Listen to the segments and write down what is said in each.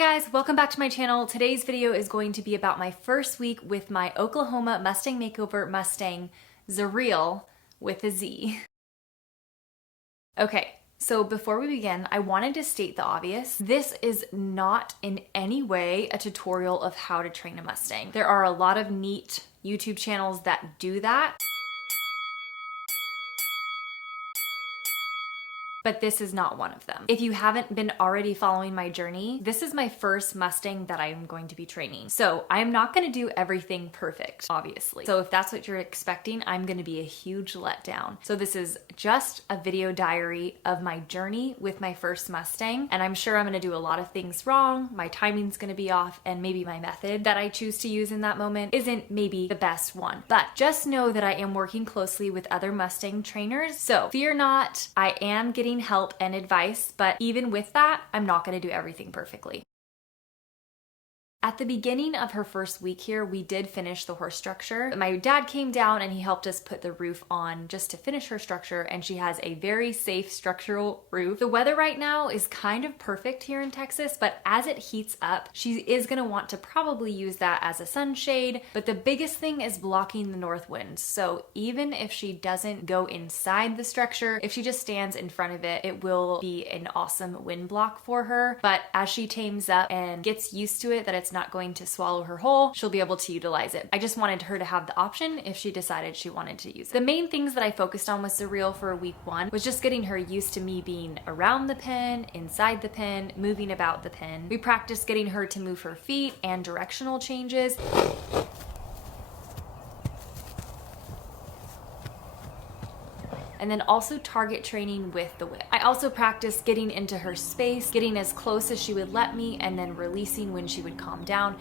guys, welcome back to my channel. Today's video is going to be about my first week with my Oklahoma Mustang Makeover Mustang Zurreal with a Z. Okay, so before we begin, I wanted to state the obvious. This is not in any way a tutorial of how to train a Mustang. There are a lot of neat YouTube channels that do that, but this is not one of them. If you haven't been already following my journey, this is my first Mustang that I am going to be training. So I'm not gonna do everything perfect, obviously. So if that's what you're expecting, I'm gonna be a huge letdown. So this is just a video diary of my journey with my first Mustang, and I'm sure I'm gonna do a lot of things wrong, my timing's gonna be off, and maybe my method that I choose to use in that moment isn't maybe the best one. But just know that I am working closely with other Mustang trainers, so fear not, I am getting help and advice, but even with that, I'm not going to do everything perfectly. At the beginning of her first week here, we did finish the horse structure. My dad came down and he helped us put the roof on just to finish her structure, and she has a very safe structural roof. The weather right now is kind of perfect here in Texas, but as it heats up, she is gonna want to probably use that as a sunshade, but the biggest thing is blocking the north wind. So even if she doesn't go inside the structure, if she just stands in front of it, it will be an awesome wind block for her. But as she tames up and gets used to it, that it's not going to swallow her whole, she'll be able to utilize it. I just wanted her to have the option if she decided she wanted to use it. The main things that I focused on with Zurreal for week one was just getting her used to me being around the pen, inside the pen, moving about the pen. We practiced getting her to move her feet and directional changes. And then also target training with the whip. I also practiced getting into her space, getting as close as she would let me, and then releasing when she would calm down.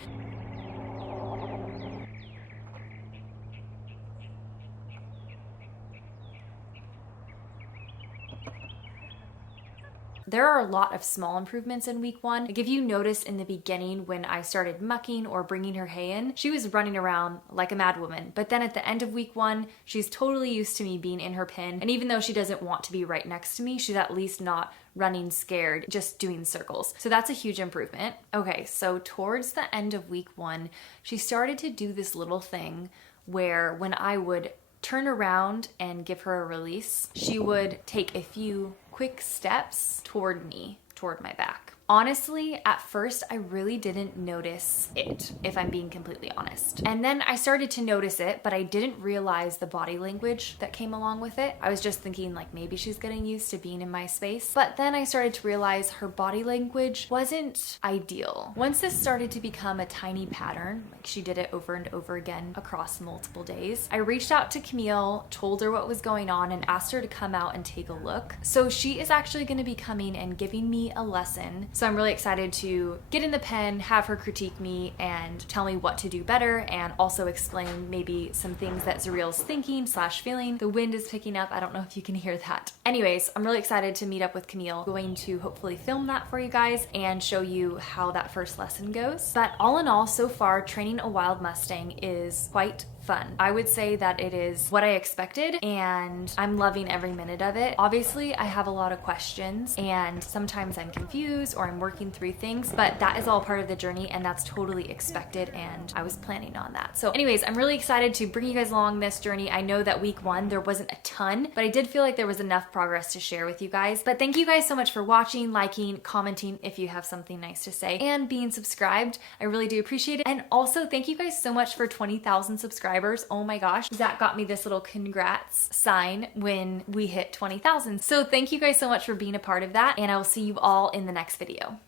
There are a lot of small improvements in week one. Like if you notice in the beginning when I started mucking or bringing her hay in, she was running around like a mad woman. But then at the end of week one, she's totally used to me being in her pen. And even though she doesn't want to be right next to me, she's at least not running scared, just doing circles. So that's a huge improvement. Okay, so towards the end of week one, she started to do this little thing where when I would turn around and give her a release, she would take a few quick steps toward me, toward my back. Honestly, at first, I really didn't notice it, if I'm being completely honest. And then I started to notice it, but I didn't realize the body language that came along with it. I was just thinking like maybe she's getting used to being in my space. But then I started to realize her body language wasn't ideal. Once this started to become a tiny pattern, like she did it over and over again across multiple days, I reached out to Camille, told her what was going on, and asked her to come out and take a look. So she is actually going to be coming and giving me a lesson. So I'm really excited to get in the pen, have her critique me, and tell me what to do better, and also explain maybe some things that Zurreal's thinking / feeling. The wind is picking up. I don't know if you can hear that. Anyways, I'm really excited to meet up with Camille. I'm going to hopefully film that for you guys and show you how that first lesson goes. But all in all, so far, training a wild Mustang is quite fun. I would say that it is what I expected, and I'm loving every minute of it. Obviously, I have a lot of questions, and sometimes I'm confused or I'm working through things, but that is all part of the journey, and that's totally expected, and I was planning on that. So anyways, I'm really excited to bring you guys along this journey. I know that week one, there wasn't a ton, but I did feel like there was enough progress to share with you guys. But thank you guys so much for watching, liking, commenting if you have something nice to say, and being subscribed. I really do appreciate it. And also, thank you guys so much for 20,000 subscribers. Oh my gosh, Zach got me this little congrats sign when we hit 20,000. So thank you guys so much for being a part of that, and I will see you all in the next video.